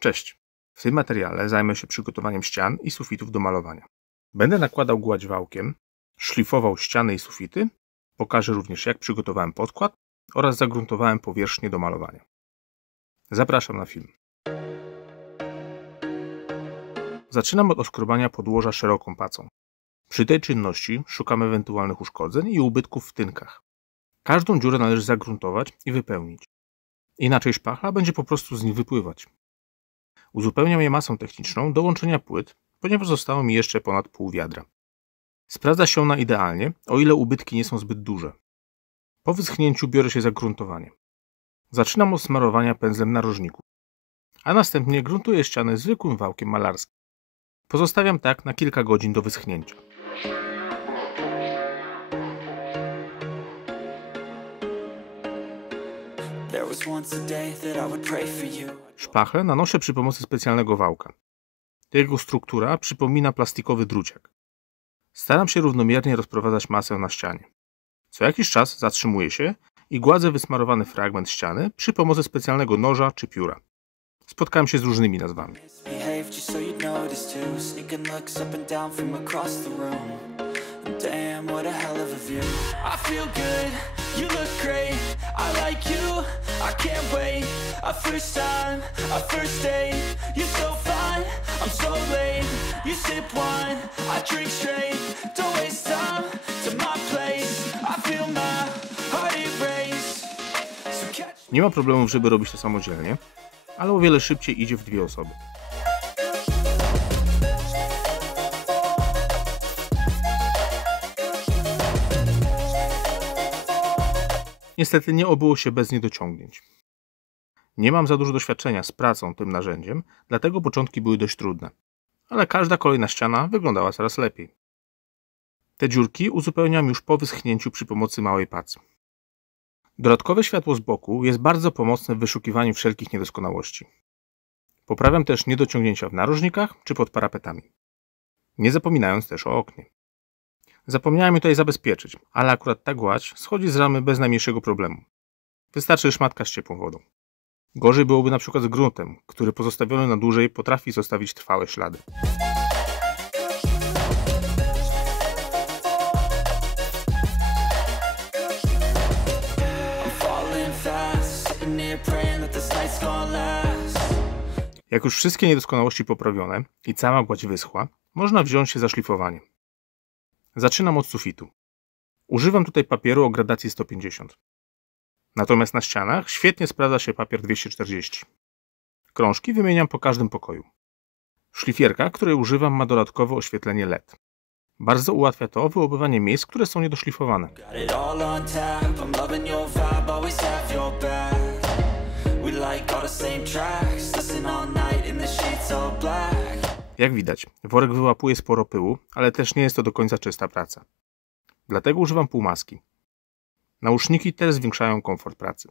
Cześć! W tym materiale zajmę się przygotowaniem ścian i sufitów do malowania. Będę nakładał gładź wałkiem, szlifował ściany i sufity, pokażę również jak przygotowałem podkład oraz загruntowałem powierzchnię do malowania. Zapraszam na film. Zaczynam od oskrobania podłoża szeroką pacą. Przy tej czynności szukam ewentualnych uszkodzeń i ubytków w tynkach. Każdą dziurę należy zagruntować i wypełnić. Inaczej szpachla będzie po prostu z nich wypływać. Uzupełniam je masą techniczną do łączenia płyt, ponieważ zostało mi jeszcze ponad pół wiadra. Sprawdza się ona idealnie, o ile ubytki nie są zbyt duże. Po wyschnięciu biorę się za gruntowanie. Zaczynam od smarowania pędzlem narożników, a następnie gruntuję ścianę zwykłym wałkiem malarskim. Pozostawiam tak na kilka godzin do wyschnięcia. Szpachę nanoszę przy pomocy specjalnego wałka. Jego struktura przypomina plastikowy druciak. Staram się równomiernie rozprowadzać masę na ścianie. Co jakiś czas zatrzymuję się i gładzę wysmarowany fragment ściany przy pomocy specjalnego noża czy pióra. Spotkałem się z różnymi nazwami. Nie ma problemów, żeby robić to samodzielnie, ale o wiele szybciej idzie w dwie osoby. Niestety nie obyło się bez niedociągnięć. Nie mam za dużo doświadczenia z pracą tym narzędziem, dlatego początki były dość trudne, ale każda kolejna ściana wyglądała coraz lepiej. Te dziurki uzupełniam już po wyschnięciu przy pomocy małej pacy. Dodatkowe światło z boku jest bardzo pomocne w wyszukiwaniu wszelkich niedoskonałości. Poprawiam też niedociągnięcia w narożnikach czy pod parapetami. Nie zapominając też o oknie. Zapomniałem je tutaj zabezpieczyć, ale akurat ta gładź schodzi z ramy bez najmniejszego problemu. Wystarczy szmatka z ciepłą wodą. Gorzej byłoby na przykład z gruntem, który pozostawiony na dłużej potrafi zostawić trwałe ślady. Jak już wszystkie niedoskonałości poprawione i cała gładź wyschła, można wziąć się za szlifowanie. Zaczynam od sufitu. Używam tutaj papieru o gradacji 150. Natomiast na ścianach świetnie sprawdza się papier 240. Krążki wymieniam po każdym pokoju. Szlifierka, której używam, ma dodatkowe oświetlenie LED. Bardzo ułatwia to wyobywanie miejsc, które są niedoszlifowane. Jak widać, worek wyłapuje sporo pyłu, ale też nie jest to do końca czysta praca. Dlatego używam półmaski. Nauszniki też zwiększają komfort pracy.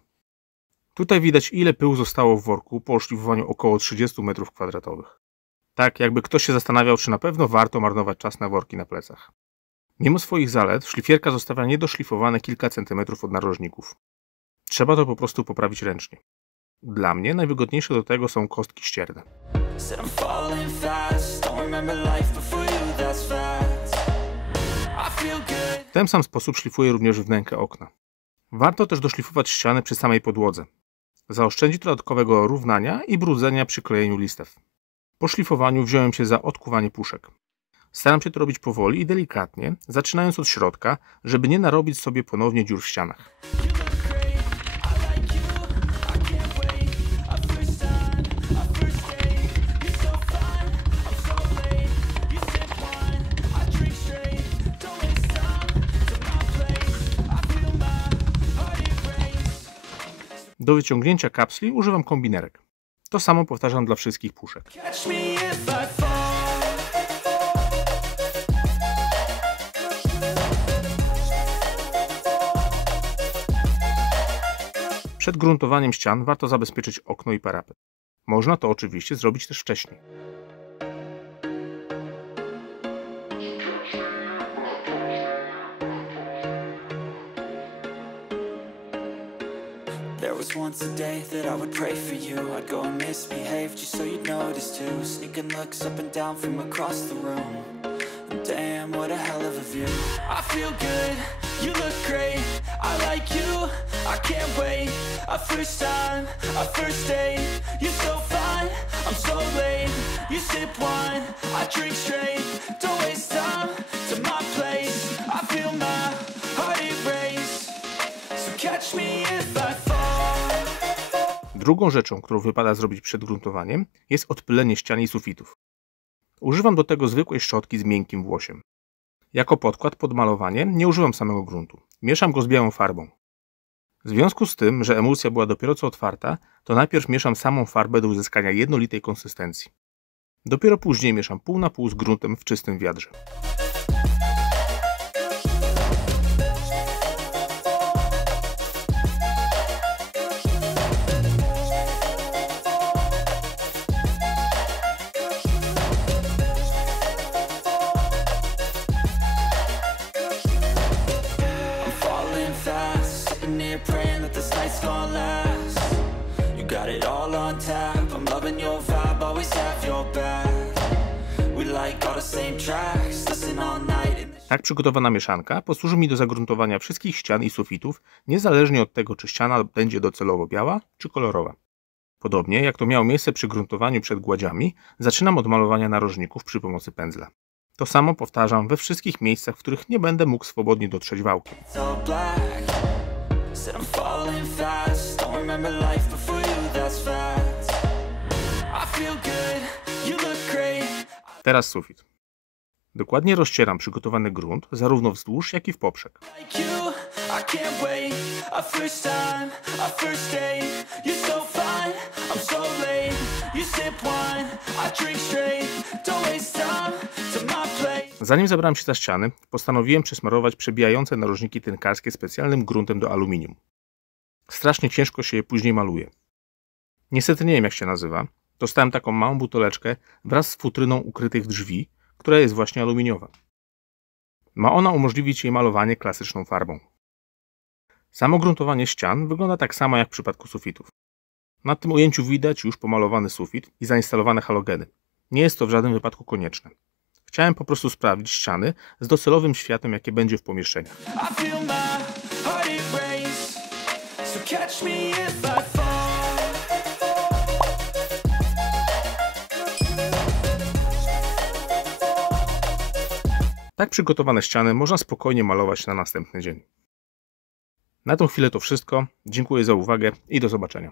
Tutaj widać, ile pyłu zostało w worku po oszlifowaniu około 30 m². Tak, jakby ktoś się zastanawiał, czy na pewno warto marnować czas na worki na plecach. Mimo swoich zalet, szlifierka zostawia niedoszlifowane kilka centymetrów od narożników. Trzeba to po prostu poprawić ręcznie. Dla mnie najwygodniejsze do tego są kostki ścierne. W ten sam sposób szlifuję również wnękę okna. Warto też doszlifować ściany przy samej podłodze. Zaoszczędzi to dodatkowego równania i brudzenia przy klejeniu listew. Po szlifowaniu wziąłem się za odkuwanie puszek. Staram się to robić powoli i delikatnie, zaczynając od środka, żeby nie narobić sobie ponownie dziur w ścianach. Do wyciągnięcia kapsli używam kombinerek. To samo powtarzam dla wszystkich puszek. Przed gruntowaniem ścian warto zabezpieczyć okno i parapet. Można to oczywiście zrobić też wcześniej. was once a day that I would pray for you. I'd go and misbehave just so you'd notice too. Sneaking looks up and down from across the room. And damn, what a hell of a view. I feel good, you look great, I like you, I can't wait. A first time, a first date, you're so fine, I'm so late. You sip wine, I drink straight. Don't waste time to my place. I feel my heart erase. So catch me if I fall. Drugą rzeczą, którą wypada zrobić przed gruntowaniem, jest odpylenie ścian i sufitów. Używam do tego zwykłej szczotki z miękkim włosiem. Jako podkład pod malowanie nie używam samego gruntu. Mieszam go z białą farbą. W związku z tym, że emulsja była dopiero co otwarta, to najpierw mieszam samą farbę do uzyskania jednolitej konsystencji. Dopiero później mieszam pół na pół z gruntem w czystym wiadrze. Praying that this night's gonna last. You got it all on tap. I'm loving your vibe, always have your back. We like all the same tracks. Listen all night. Tak przygotowana mieszanka posłuży mi do zagruntowania wszystkich ścian i sufitów, niezależnie od tego, czy ściana będzie docelowo biała, czy kolorowa. Podobnie jak to miało miejsce przy gruntowaniu przed gładziami, zaczynam od malowania narożników przy pomocy pędzla. To samo powtarzam we wszystkich miejscach, w których nie będę mógł swobodnie dotrzeć wałkiem. Said I'm falling fast. Don't remember life before you, that's fact. I feel good, you look great. Teraz sufit. Dokładnie rozcieram przygotowany grunt zarówno wzdłuż, jak i w poprzek. Like you, I can't wait. A first time, a first date. You're so fine, I'm so late. You sip wine, I drink straight. Don't waste time to my place. Zanim zabrałem się za ściany, postanowiłem przesmarować przebijające narożniki tynkarskie specjalnym gruntem do aluminium. Strasznie ciężko się je później maluje. Niestety nie wiem, jak się nazywa. Dostałem taką małą buteleczkę wraz z futryną ukrytych drzwi, która jest właśnie aluminiowa. Ma ona umożliwić jej malowanie klasyczną farbą. Samo gruntowanie ścian wygląda tak samo jak w przypadku sufitów. Na tym ujęciu widać już pomalowany sufit i zainstalowane halogeny. Nie jest to w żadnym wypadku konieczne. Chciałem po prostu sprawdzić ściany z docelowym światłem, jakie będzie w pomieszczeniu. Tak przygotowane ściany można spokojnie malować na następny dzień. Na tą chwilę to wszystko. Dziękuję za uwagę i do zobaczenia.